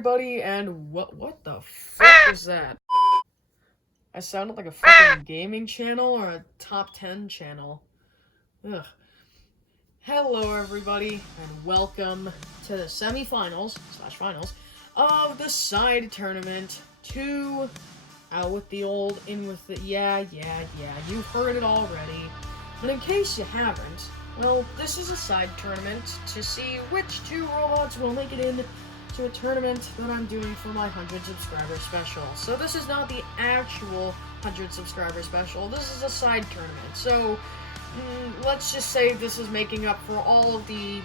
everybody, and what the fuck was that? I sounded like a fucking gaming channel or a top 10 channel. Ugh. Hello, everybody, and welcome to the semifinals/finals of the side tournament. Out with the old, in with the yeah. You've heard it already. But in case you haven't, well, this is a side tournament to see which two robots will make it in to a tournament that I'm doing for my 100 subscriber special. So this is not the actual 100 subscriber special. This is a side tournament. So let's just say this is making up for all of the,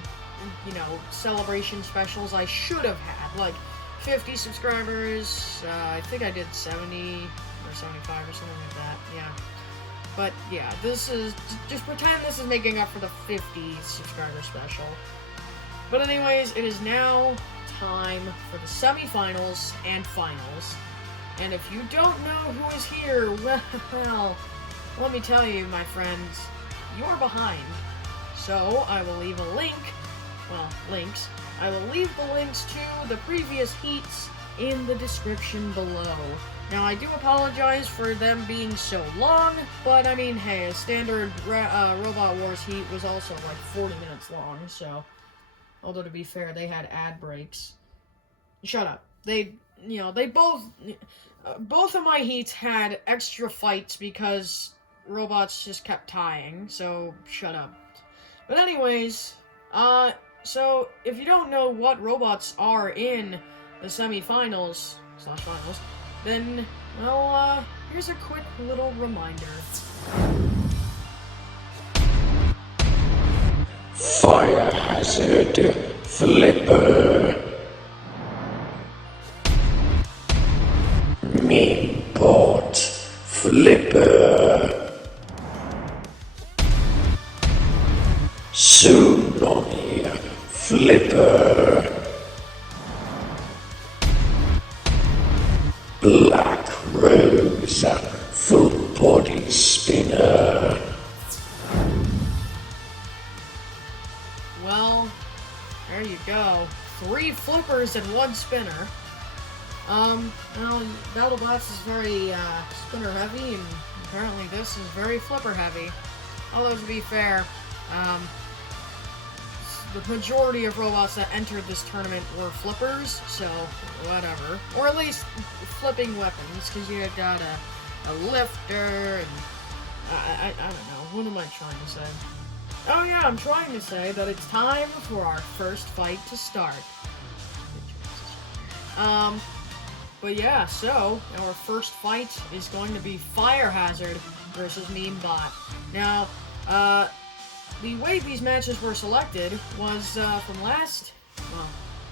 celebration specials I should have had, like 50 subscribers. I think I did 70 or 75 or something like that. Yeah. But yeah, this is just pretend this is making up for the 50 subscriber special. But anyways, it is now time for the semifinals and finals. And if you don't know who is here, well, let me tell you, my friends, you're behind. So I will leave links. I will leave the links to the previous heats in the description below. Now, I do apologize for them being so long, but I mean, hey, a standard Robot Wars heat was also like 40 minutes long, so... Although, to be fair, they had ad breaks. Shut up. Both of my heats had extra fights because robots just kept tying, so shut up. But anyways, so if you don't know what robots are in the semifinals/finals, then, well, here's a quick little reminder. Fire Hazard Flipper, Meanbot Flipper, Tsunami Flipper, Black Rose Full Body Spinner. Well, there you go. 3 flippers and 1 spinner. Well, BattleBots is very, spinner heavy, and apparently this is very flipper heavy. Although, to be fair, the majority of robots that entered this tournament were flippers, so whatever. Or at least flipping weapons, because you got a lifter, and I don't know, what am I trying to say? Oh yeah, I'm trying to say that it's time for our first fight to start. But yeah, so, our first fight is going to be Fire Hazard versus Meanbot. Now, the way these matches were selected was, from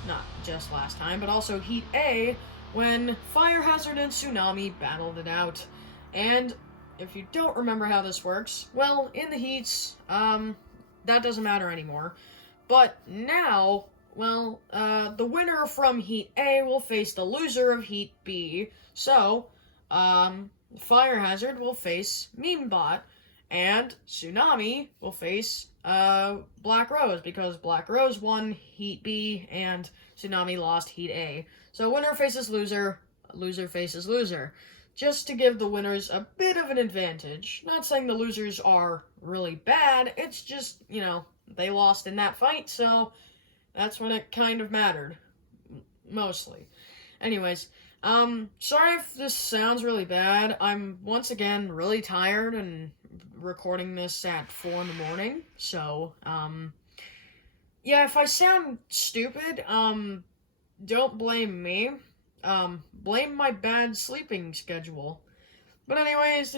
not just last time, but also Heat A, when Fire Hazard and Tsunami battled it out. And if you don't remember how this works, well, in the heats, that doesn't matter anymore. But now, well, the winner from Heat A will face the loser of Heat B. So, Fire Hazard will face Meanbot, and Tsunami will face, Black Rose, because Black Rose won Heat B, and Tsunami lost Heat A. So, winner faces loser, loser faces loser. Just to give the winners a bit of an advantage. Not saying the losers are really bad, it's just, they lost in that fight, so that's when it kind of mattered. Mostly. Anyways, sorry if this sounds really bad. I'm, once again, really tired and recording this at 4 in the morning, so, yeah, if I sound stupid, don't blame me. Blame my bad sleeping schedule. But anyways,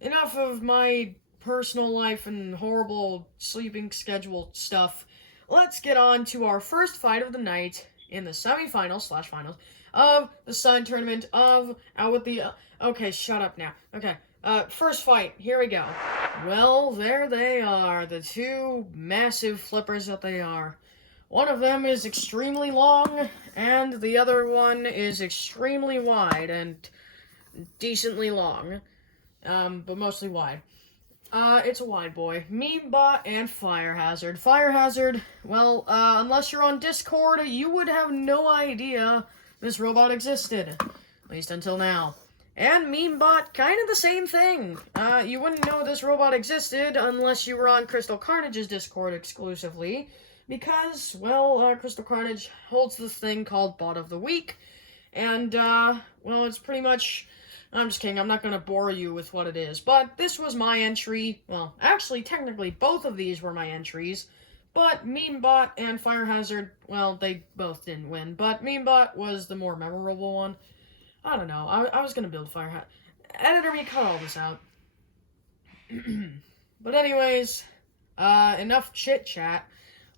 enough of my personal life and horrible sleeping schedule stuff. Let's get on to our first fight of the night in the semifinals/finals of the side tournament of Out with the... Okay, shut up now. Okay, first fight. Here we go. Well, there they are. The two massive flippers that they are. One of them is extremely long, and the other one is extremely wide and decently long, but mostly wide. It's a wide boy. Meanbot and Fire Hazard. Fire Hazard, well, unless you're on Discord, you would have no idea this robot existed. At least until now. And Memebot, kind of the same thing. You wouldn't know this robot existed unless you were on Crystal Carnage's Discord exclusively. Because, well, Crystal Carnage holds this thing called Bot of the Week. And, well, it's pretty much... I'm just kidding, I'm not going to bore you with what it is. But this was my entry. Well, actually, technically, both of these were my entries. But Memebot and Fire Hazard, well, they both didn't win. But Memebot was the more memorable one. I don't know. I was going to build Fire Hazard. Editor me, cut all this out. But anyways, enough chit-chat.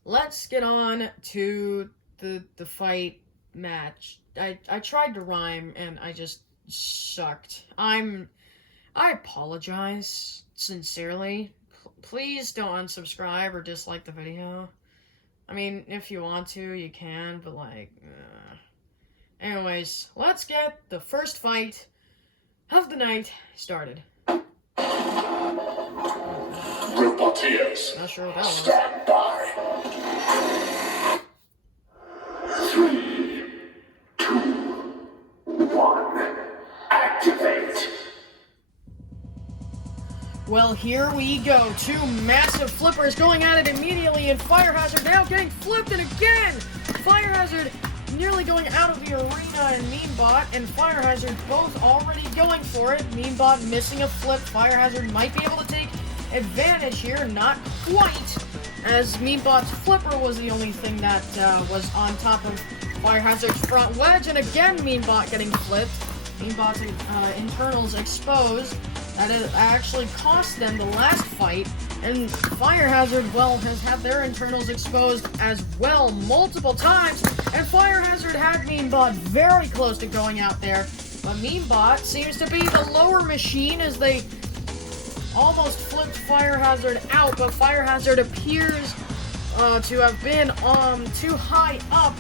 Let's get on to the fight match. I tried to rhyme, and I just sucked. I apologize, sincerely. Please don't unsubscribe or dislike the video. I mean, if you want to, you can, but like... Anyways, let's get the first fight of the night started. Roboteers, Not sure what that was. stand by. 3, 2, 1, activate. Well, here we go. Two massive flippers going at it immediately, and Fire Hazard now getting flipped, and again! Fire Hazard nearly going out of the arena, and Memebot and Fire Hazard both already going for it. Memebot missing a flip. Fire Hazard might be able to take advantage here. Not quite, as Memebot's flipper was the only thing that was on top of Fire Hazard's front wedge, and again Memebot getting flipped. Memebot's internals exposed. That actually cost them the last fight, and Fire Hazard, well, has had their internals exposed as well multiple times, and Fire Hazard had Memebot very close to going out there, but Memebot seems to be the lower machine as they almost flipped Fire Hazard out, but Fire Hazard appears to have been too high up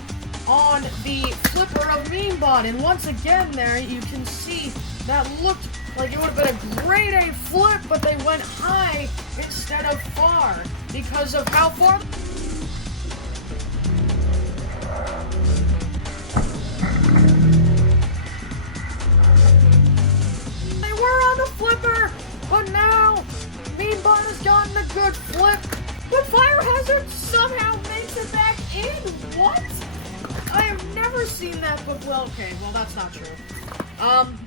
on the flipper of Memebot, and once again there you can see that looked like it would have been a grade A flip, but they went high instead of far because of how far. They were on the flipper, but now Memebot has gotten a good flip, but Fire Hazard somehow makes it back in. What? I have never seen that before. Well, okay, well, that's not true.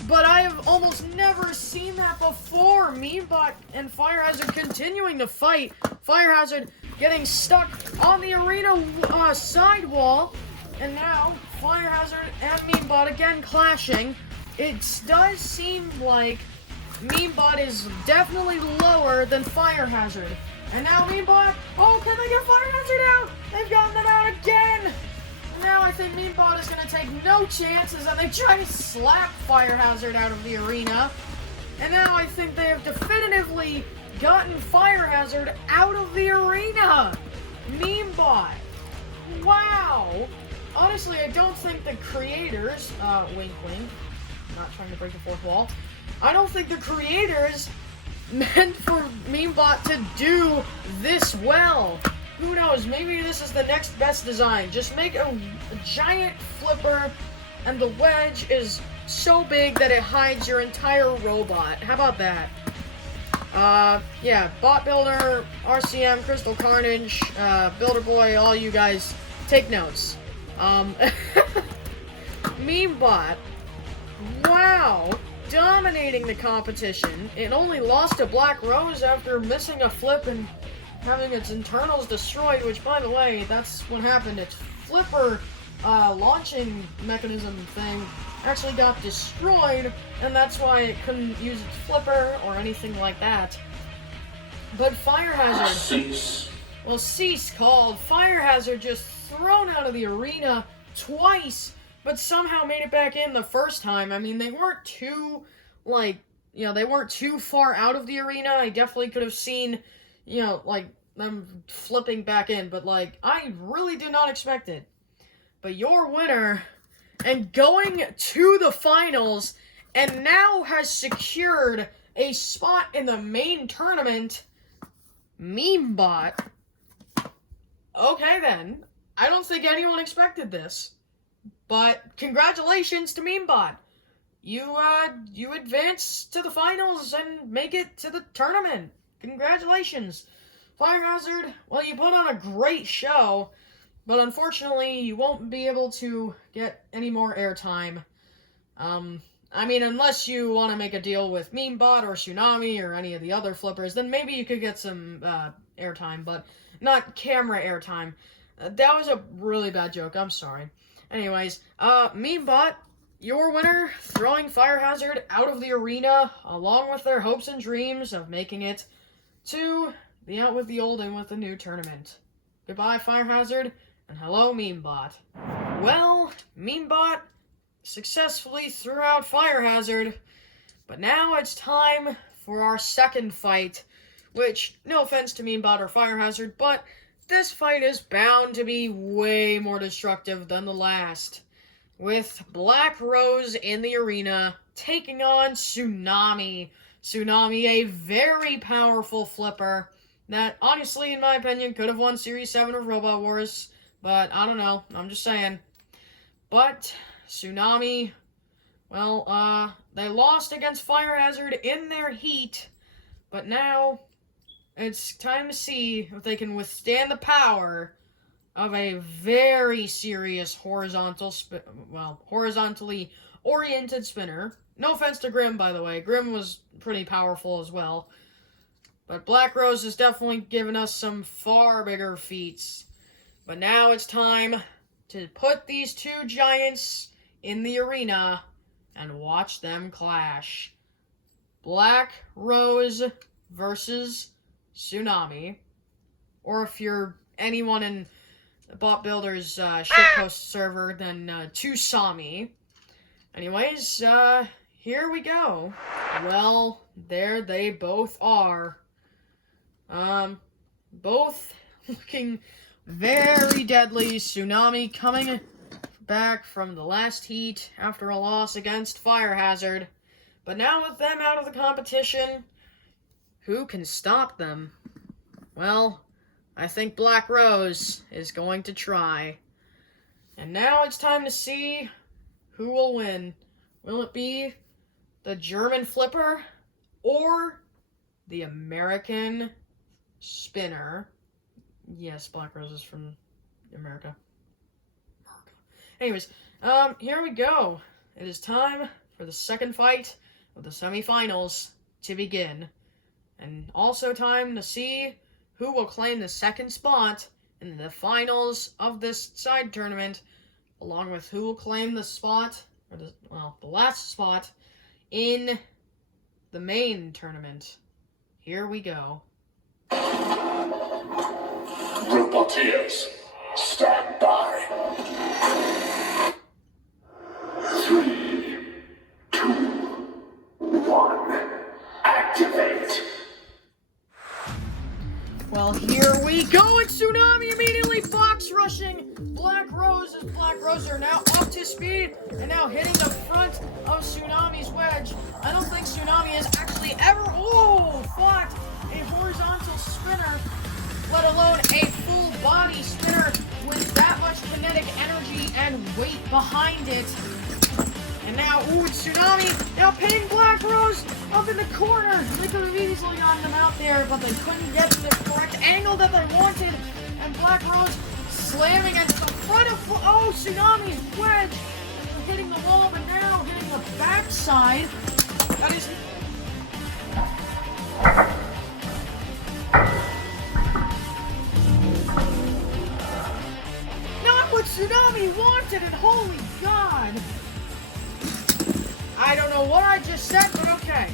But I have almost never seen that before. Memebot and Fire Hazard continuing to fight. Fire Hazard getting stuck on the arena sidewall. And now, Fire Hazard and Memebot again clashing. It does seem like Memebot is definitely lower than Fire Hazard. And now Memebot, oh, can they get Fire Hazard out? They've gotten them out again. Now I think Memebot is going to take no chances, and they try to slap Fire Hazard out of the arena. And now I think they have definitively gotten Fire Hazard out of the arena. Memebot. Wow. Honestly, I don't think the creators, wink wink, not trying to break the fourth wall, I don't think the creators meant for Memebot to do this well. Who knows, maybe this is the next best design. Just make a giant flipper, and the wedge is so big that it hides your entire robot. How about that? Yeah, Bot Builder, RCM, Crystal Carnage, Builder Boy, all you guys, take notes. Memebot, wow, dominating the competition. It only lost to Black Rose after missing a flip and having its internals destroyed, which, by the way, that's what happened. Its flipper launching mechanism thing actually got destroyed, and that's why it couldn't use its flipper or anything like that. But Fire Hazard... Cease. Well, cease called. Fire Hazard just thrown out of the arena twice, but somehow made it back in the first time. I mean, they weren't too, like, you know, they weren't too far out of the arena. I definitely could have seen, you know, like, them flipping back in, but, like, I really did not expect it. But your winner, and going to the finals, and now has secured a spot in the main tournament, Memebot. Okay, then. I don't think anyone expected this. But congratulations to Memebot. You advance to the finals and make it to the tournament. Congratulations. Fire Hazard, well, you put on a great show, but unfortunately, you won't be able to get any more airtime. I mean, unless you want to make a deal with Memebot or Tsunami or any of the other flippers, then maybe you could get some airtime, but not camera airtime. That was a really bad joke, I'm sorry. Anyways, Memebot, your winner, throwing Fire Hazard out of the arena, along with their hopes and dreams of making it to the Out with the Old and with the New tournament. Goodbye, Fire Hazard, and hello, Memebot. Well, Memebot successfully threw out Fire Hazard, but now it's time for our second fight, which, no offense to Memebot or Fire Hazard, but this fight is bound to be way more destructive than the last, with Black Rose in the arena taking on Tsunami. Tsunami, a very powerful flipper that, honestly, in my opinion, could have won Series 7 of Robot Wars, but I don't know, I'm just saying. But Tsunami, well, they lost against Fire Hazard in their heat, but now it's time to see if they can withstand the power of a very serious horizontally oriented spinner. No offense to Grim, by the way. Grim was pretty powerful as well. But Black Rose has definitely given us some far bigger feats. But now it's time to put these two giants in the arena and watch them clash. Black Rose versus Tsunami. Or if you're anyone in the Bot Builder's shitpost server, then Tusami. Anyways, here we go. Well, there they both are. Both looking very deadly. Tsunami coming back from the last heat after a loss against Fire Hazard. But now with them out of the competition, who can stop them? Well, I think Black Rose is going to try. And now it's time to see who will win. Will it be the German flipper or the American spinner? Yes, Black Rose is from America. Anyways, here we go. It is time for the second fight of the semifinals to begin. And also time to see who will claim the second spot in the finals of this side tournament, along with who will claim the spot, or the last spot in the main tournament. Here we go. Roboteers, stand by. 3, 2, 1, activate. Well, here we go. It's Tsunami immediately box rushing Black Rose, as Black Rose are now up to speed and now hitting the front of Tsunami's wedge. I don't think Tsunami has actually ever fought a horizontal spinner, let alone a full body spinner with that much kinetic energy and weight behind it. And now, it's Tsunami now pinning Black Rose up in the corner. They could have easily gotten them out there, but they couldn't get to the correct angle that they wanted. And Black Rose slamming into the front of Tsunami's wedge, hitting the wall, but now hitting the backside. That is not what Tsunami wanted, and holy God! I don't know what I just said, but okay.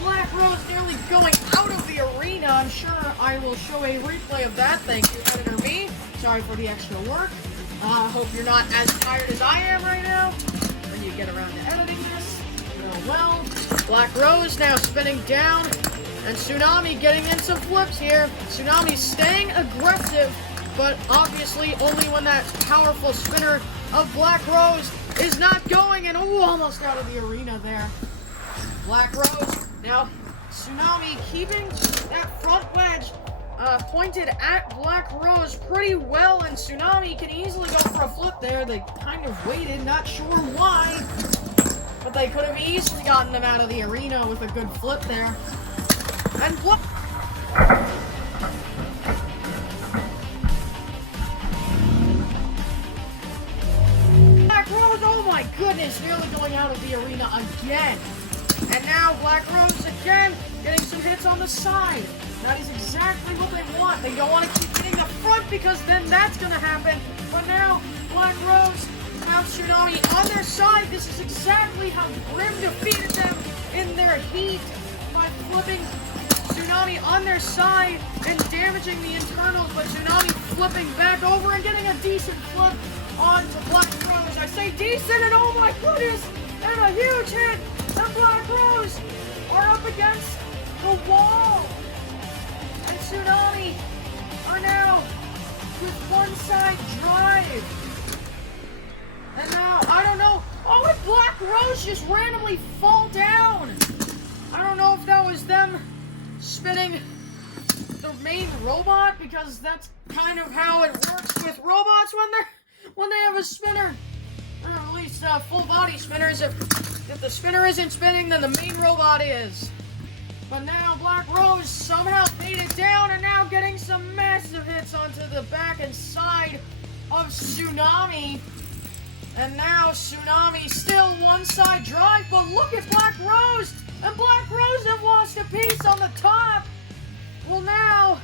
Black Rose nearly going out of the arena. I'm sure I will show a replay of that. Thank you, Editor B. Sorry for the extra work. Hope you're not as tired as I am right now when you get around to editing this. Well, Black Rose now spinning down, and Tsunami getting in some flips here. Tsunami staying aggressive, but obviously only when that powerful spinner of Black Rose is not going, and almost out of the arena there. Black Rose, now Tsunami keeping that front wedge pointed at Black Rose pretty well, and Tsunami can easily go for a flip there. They kind of waited, not sure why, but they could have easily gotten them out of the arena with a good flip there. And Black Rose, oh my goodness, nearly going out of the arena again. And now Black Rose again getting some hits on the side. That is exactly what they want. They don't want to keep hitting the front because then that's going to happen. But now Black Rose have Tsunami on their side. This is exactly how Grim defeated them in their heat by flipping Tsunami on their side and damaging the internals, but Tsunami flipping back over and getting a decent flip onto Black Rose. I say decent, and oh my goodness, and a huge hit, and Black Rose are up against the wall. And Tsunami are now with one side drive. And now, I don't know, oh, and Black Rose just randomly fall down. I don't know if that was them spinning the main robot, because that's kind of how it works with robots when they have a spinner, or at least full body spinners. If the spinner isn't spinning, then the main robot is. But now Black Rose somehow made it down, and now getting some massive hits onto the back and side of Tsunami. And now Tsunami still one side drive, but look at Black Rose! And Black Rose have lost a piece on the top! Well now,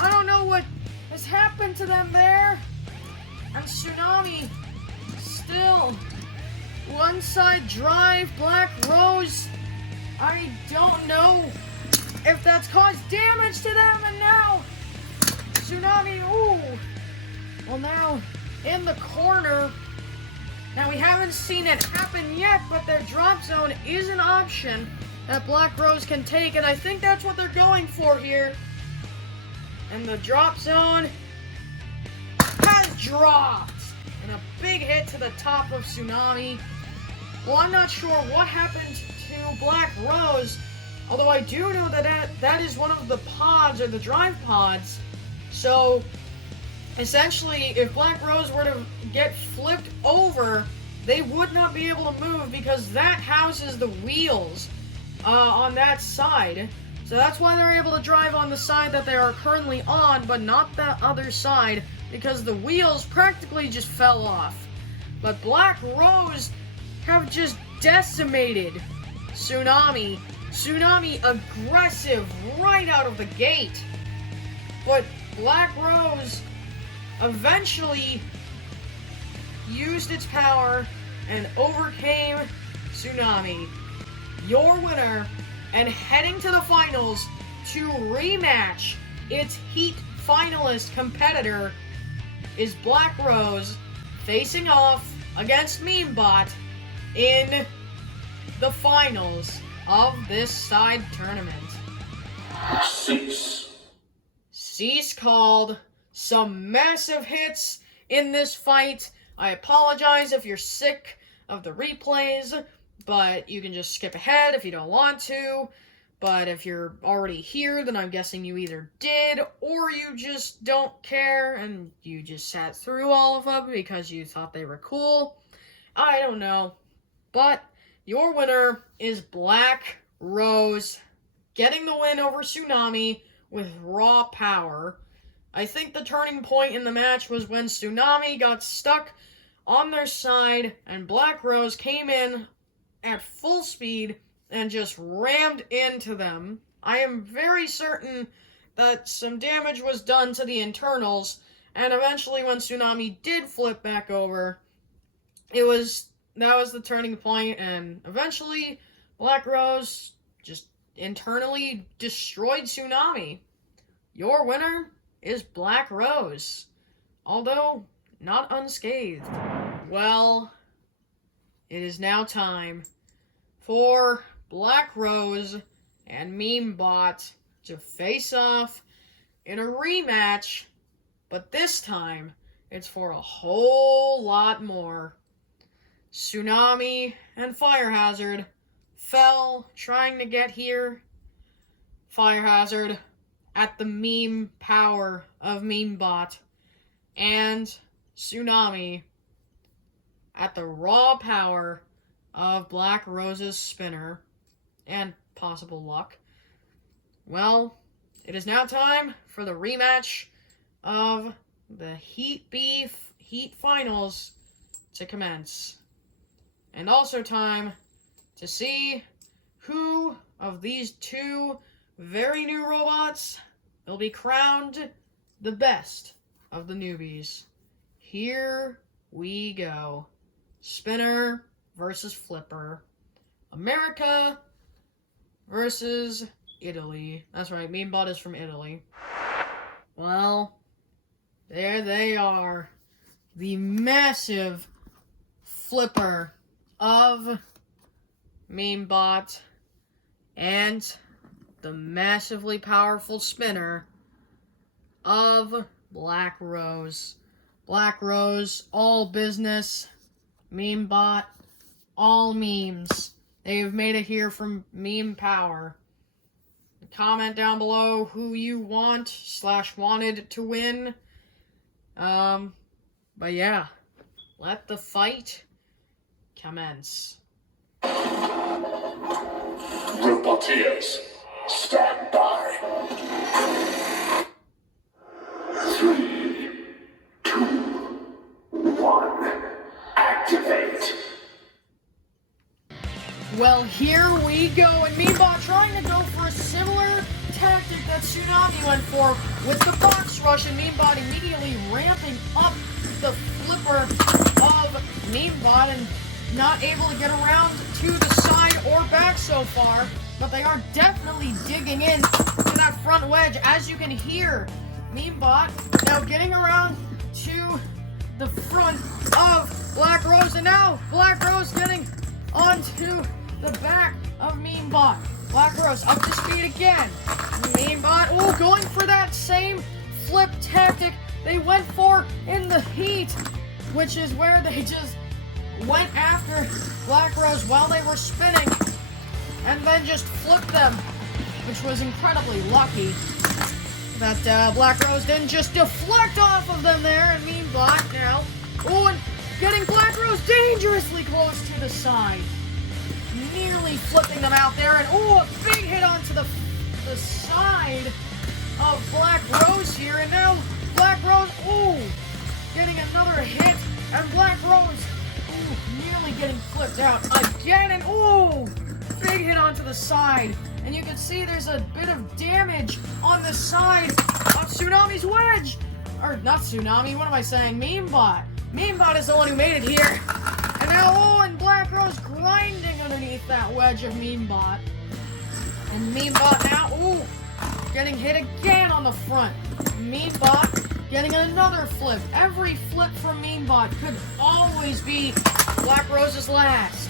I don't know what has happened to them there. And Tsunami still one side drive. Black Rose, I don't know if that's caused damage to them. And now Tsunami, ooh. Well now, in the corner. Now, we haven't seen it happen yet, but their drop zone is an option that Black Rose can take, and I think that's what they're going for here. And the drop zone has dropped. And a big hit to the top of Tsunami. Well, I'm not sure what happened to Black Rose, although I do know that is one of the pods, or the drive pods. So essentially, if Black Rose were to get flipped over, they would not be able to move because that houses the wheels on that side. So that's why they're able to drive on the side that they are currently on, but not that other side, because the wheels practically just fell off. But Black Rose have just decimated Tsunami. Tsunami aggressive right out of the gate. But Black Rose eventually used its power and overcame Tsunami. Your winner, and heading to the finals to rematch its Heat finalist competitor, is Black Rose, facing off against Memebot in the finals of this side tournament. Cease called. Some massive hits in this fight. I apologize if you're sick of the replays, but you can just skip ahead if you don't want to. But if you're already here, then I'm guessing you either did, or you just don't care, and you just sat through all of them because you thought they were cool. I don't know. But your winner is Black Rose, getting the win over Tsunami with raw power. I think the turning point in the match was when Tsunami got stuck on their side and Black Rose came in at full speed and just rammed into them. I am very certain that some damage was done to the internals, and eventually when Tsunami did flip back over, that was the turning point, and eventually Black Rose just internally destroyed Tsunami. Your winner is Black Rose, although not unscathed. Well, it is now time for Black Rose and Memebot to face off in a rematch, but this time it's for a whole lot more. Tsunami and Fire Hazard fell trying to get here. Fire Hazard at the meme power of Memebot, and Tsunami at the raw power of Black Rose's spinner and possible luck. Well, it is now time for the rematch of the Heat Beef Heat Finals to commence. And also time to see who of these two very new robots will be crowned the best of the newbies. Here we go. Spinner versus Flipper. America versus Italy. That's right, Memebot is from Italy. Well, there they are. The massive Flipper of Memebot and the massively powerful spinner of Black Rose. Black Rose, all business. Memebot, all memes. They've made it here from Meme Power. Comment down below who you want/wanted to win. But yeah, let the fight commence. Roboteers, stand by. 3, 2, 1, activate. Well, here we go, and Memebot trying to go for a similar tactic that Tsunami went for with the box rush, and Memebot immediately ramping up the Flipper of Memebot and not able to get around to the side or back so far, but they are definitely digging in to that front wedge. As you can hear, Memebot now getting around to the front of Black Rose, and now Black Rose getting onto the back of Memebot. Black Rose up to speed again. Memebot, going for that same flip tactic they went for in the heat, which is where they just went after Black Rose while they were spinning and then just flipped them, which was incredibly lucky that Black Rose didn't just deflect off of them there. And Memebot now, and getting Black Rose dangerously close to the side, nearly flipping them out there, and a big hit onto the side of Black Rose here, and now Black Rose, getting another hit, and Black Rose, nearly getting flipped out again, and big hit onto the side, and you can see there's a bit of damage on the side of Tsunami's wedge, or not Tsunami, what am I saying, Memebot. Memebot is the one who made it here, and now, and Black Rose grinding underneath that wedge of Memebot, and Memebot now, getting hit again on the front. Memebot getting another flip. Every flip from Memebot could always be Black Rose's last.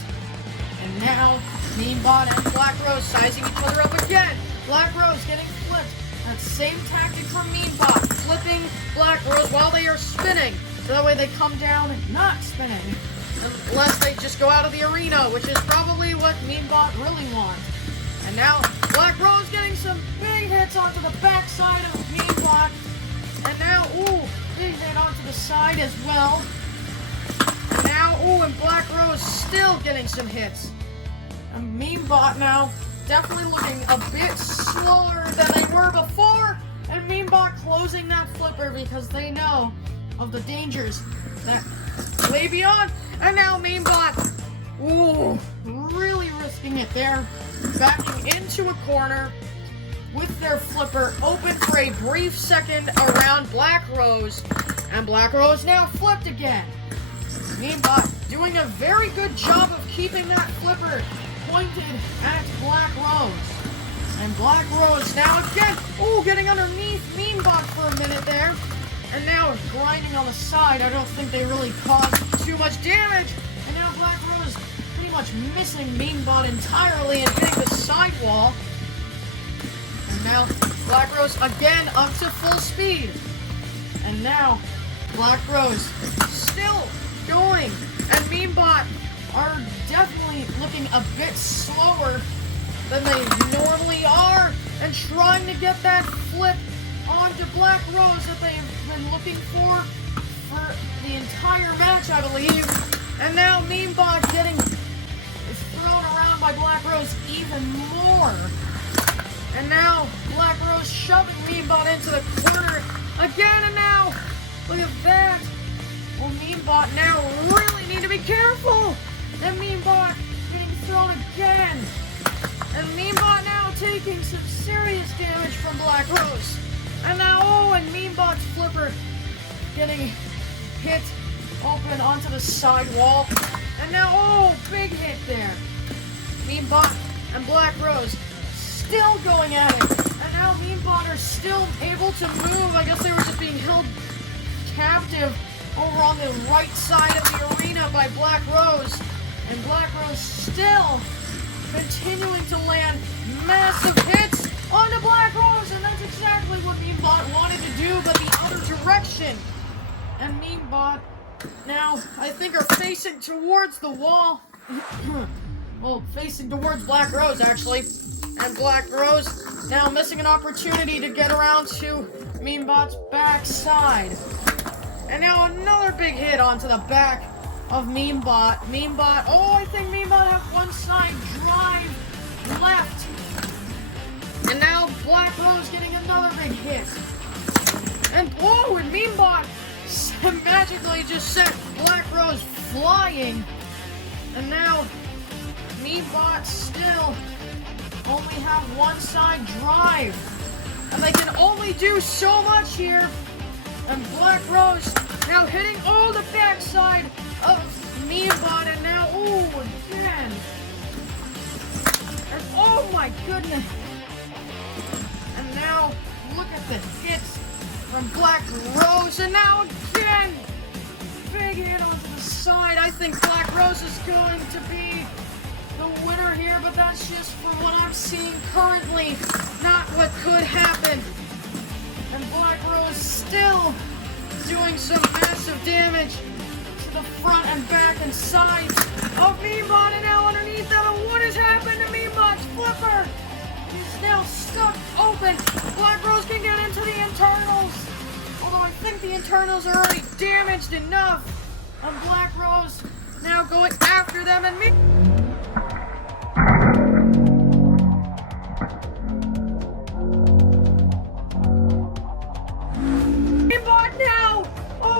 And now, Memebot and Black Rose sizing each other up again. Black Rose getting flipped. That same tactic from Memebot, flipping Black Rose while they are spinning. So that way they come down not spinning. Unless they just go out of the arena, which is probably what Memebot really wants. And now, Black Rose getting some big hits onto the backside of Memebot. And now, big hit onto the side as well. And now, and Black Rose still getting some hits. And Memebot now definitely looking a bit slower than they were before. And Memebot closing that flipper because they know of the dangers that lay beyond. And now Memebot, really risking it there. Backing into a corner with their flipper open for a brief second around Black Rose. And Black Rose now flipped again. Memebot doing a very good job of keeping that flipper pointed at Black Rose. And Black Rose now again, getting underneath Memebot for a minute there. And now grinding on the side. I don't think they really caused too much damage. And now Black Rose pretty much missing Memebot entirely and hitting the sidewall. And now Black Rose again up to full speed. And now Black Rose still going. And Memebot are definitely looking a bit slower than they normally are. And trying to get that flip onto Black Rose that they've been looking for the entire match, I believe. And now Meanbot is thrown around by Black Rose even more. And now Black Rose shoving Meanbot into the corner again, and now look at that. Well, Meanbot now really need to be careful. And Meanbot getting thrown again. And Meanbot now taking some serious damage from Black Rose. And now, and Meanbot's flipper getting hit open onto the side wall. And now, big hit there. Meanbot and Black Rose still going at it. And now Meanbot are still able to move. I guess they were just being held captive over on the right side of the arena by Black Rose. And Black Rose still continuing to land massive hits onto Black Rose. And that's exactly what Meanbot wanted to do, but the other direction. And Meanbot now, I think, are facing towards the wall. Well, facing towards Black Rose, actually. And Black Rose now missing an opportunity to get around to Meanbot's backside. And now another big hit onto the back of Meanbot. Meanbot, I think Meanbot have one side drive left. And now Black Rose getting another big hit. And Meanbot magically just sent Black Rose flying. And now Meanbot still only have one side drive. And they can only do so much here. And Black Rose now hitting the backside of Meanbot. And now, again. And oh my goodness. And now, look at the hits from Black Rose. And now again, big hit onto the side. I think Black Rose is going to be the winner here, but that's just from what I'm seeing currently, not what could happen. And Black Rose still doing some massive damage to the front and back and sides of Meanbot. And now underneath them, and what has happened to Meanbot's flipper? He's now stuck open. Black Rose can get into the internals, although I think the internals are already damaged enough. And Black Rose now going after them, and Meanbot now!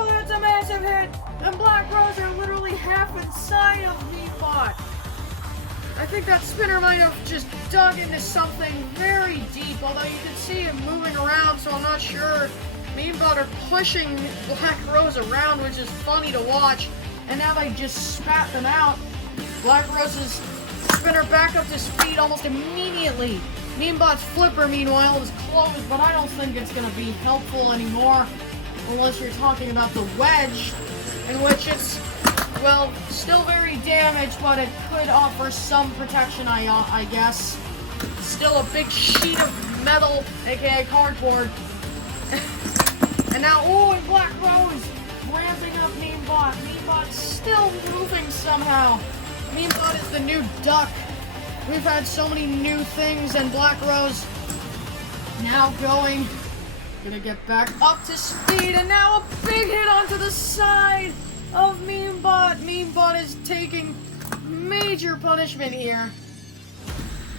That's a massive hit! And Black Rose are literally half inside of Meanbot. I think that spinner might have just dug into something very deep, although you can see it moving around, so I'm not sure. Meanbot are pushing Black Rose around, which is funny to watch. And now they just spat them out. Black Rose's spinner back up to speed almost immediately. Meanbot's flipper, meanwhile, is closed, but I don't think it's going to be helpful anymore. Unless you're talking about the wedge, in which it's, well, still very damaged, but it could offer some protection, I guess. Still a big sheet of metal, aka cardboard. And now, and Black Rose ramping up Meanbot. Meanbot's still moving somehow. Meanbot is the new duck. We've had so many new things, and Black Rose now gonna get back up to speed, and now a big hit onto the side of Meanbot. Meanbot is taking major punishment here.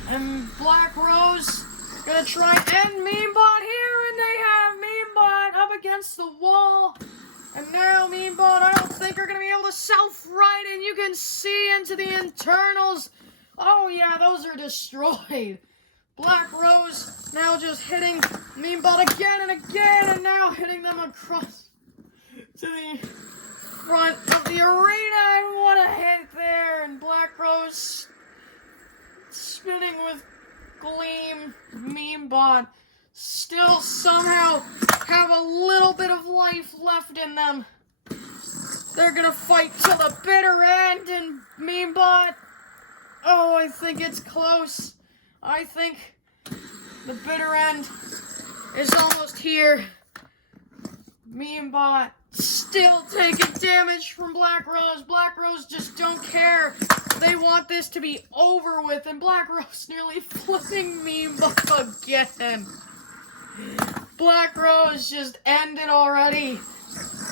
And Black Rose gonna try and end Meanbot here, and they have Meanbot up against the wall. And now Meanbot, I don't think are gonna be able to self-right, and you can see into the internals. Oh yeah, those are destroyed. Black Rose now just hitting Meanbot again and again, and now hitting them across to the front of the arena. And what a hit there! And Black Rose spinning with gleam. Meanbot still somehow have a little bit of life left in them. They're gonna fight till the bitter end, and Meanbot, I think it's close. I think the bitter end is almost here. Meanbot still taking damage from Black Rose. Black Rose just don't care. They want this to be over with, and Black Rose nearly flipping Meanbot again. Black Rose, just end it already.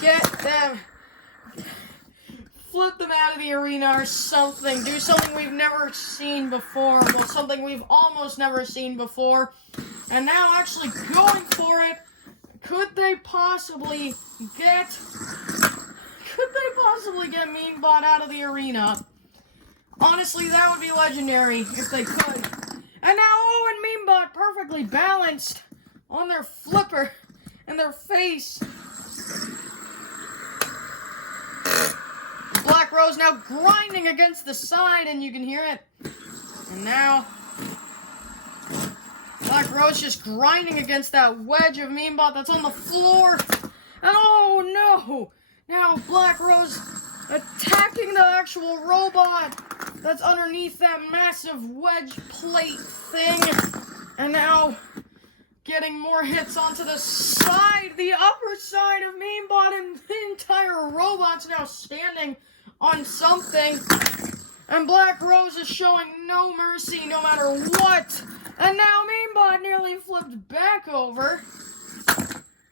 Get them. Flip them out of the arena or something. Do something we've never seen before. Well, something we've almost never seen before. And now actually going for it. Could they possibly get Meanbot out of the arena? Honestly, that would be legendary if they could. And now Owen Meanbot perfectly balanced on their flipper and their face. Black Rose now grinding against the side, and you can hear it. And now Black Rose just grinding against that wedge of Meanbot that's on the floor. And oh no! Now Black Rose attacking the actual robot that's underneath that massive wedge plate thing. And now getting more hits onto the side, the upper side of Meanbot, and the entire robot's now standing on something. And Black Rose is showing no mercy no matter what. And now Meanbot nearly flipped back over.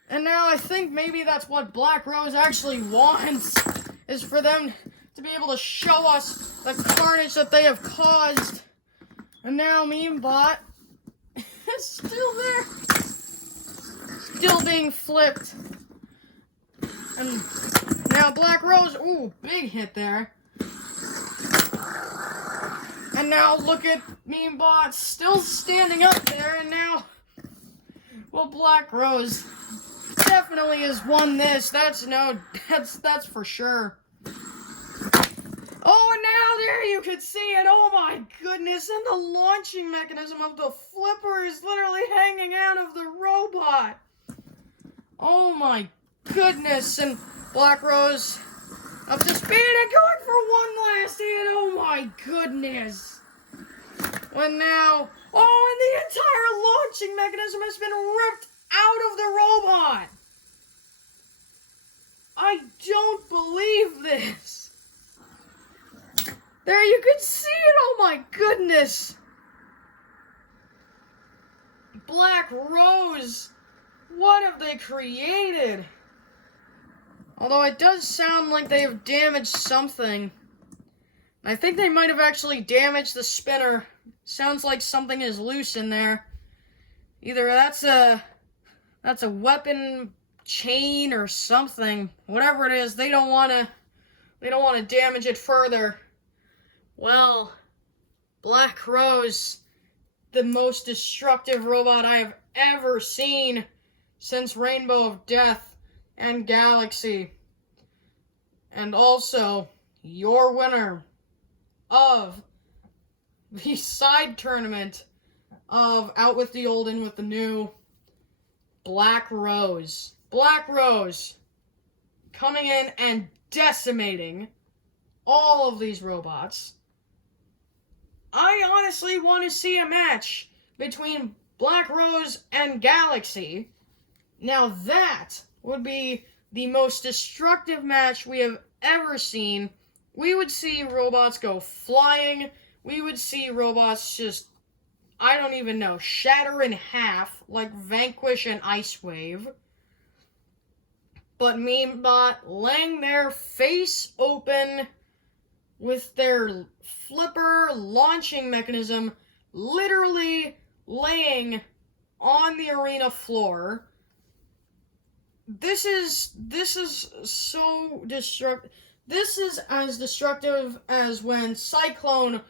And now I think maybe that's what Black Rose actually wants, is for them to be able to show us the carnage that they have caused. And now Meanbot is still there. Still being flipped. And now Black Rose, ooh, big hit there. And now look at Meanbot still standing up there, and now, well, Black Rose definitely has won this. That's for sure. Oh, and now there you could see it. Oh my goodness. And the launching mechanism of the flipper is literally hanging out of the robot. Oh my goodness. And Black Rose up to speed and going for one last hit. Oh my goodness. When now, oh, and the entire launching mechanism has been ripped out of the robot. I don't believe this. There you can see it. Oh my goodness. Black Rose. What have they created? Although it does sound like they have damaged something. I think they might have actually damaged the spinner. Sounds like something is loose in there. Either that's a weapon chain or something. Whatever it is, they don't want to damage it further. Well, Black Rose, the most destructive robot I have ever seen since Rainbow of Death and Galaxy. And also, your winner of the side tournament of Out with the Old, In with the New, Black Rose. Black Rose coming in and decimating all of these robots. I honestly want to see a match between Black Rose and Galaxy. Now that would be the most destructive match we have ever seen. We would see robots go flying. We would see robots just, I don't even know, shatter in half like Vanquish and Ice Wave. But Meanbot laying their face open with their flipper launching mechanism literally laying on the arena floor. This is so destructive. This is as destructive as when Cyclone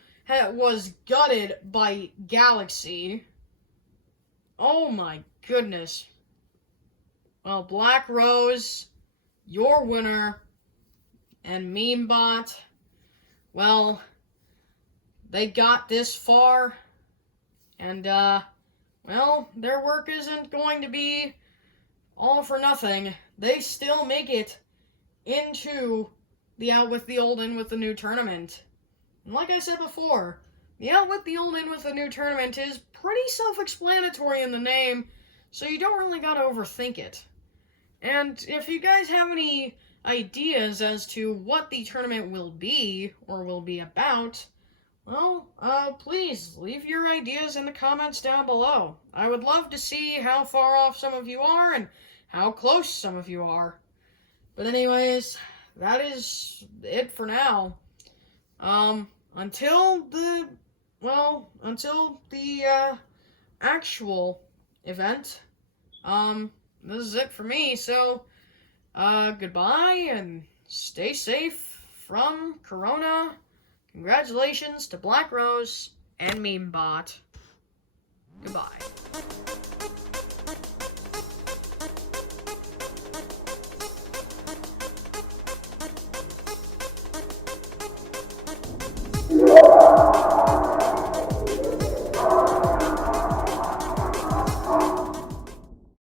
was gutted by Galaxy. Oh my goodness. Well, Black Rose, your winner, and Meanbot, well, they got this far, and, well, their work isn't going to be all for nothing. They still make it into the Out with the Old, In with the New tournament. And like I said before, the Out with the Old, In with the New tournament is pretty self-explanatory in the name, so you don't really gotta overthink it. And if you guys have any ideas as to what the tournament will be, or will be about, well, please leave your ideas in the comments down below. I would love to see how far off some of you are and how close some of you are. But anyways, that is it for now. Until the actual event, this is it for me, so, goodbye and stay safe from Corona. Congratulations to Black Rose and MemeBot. Goodbye.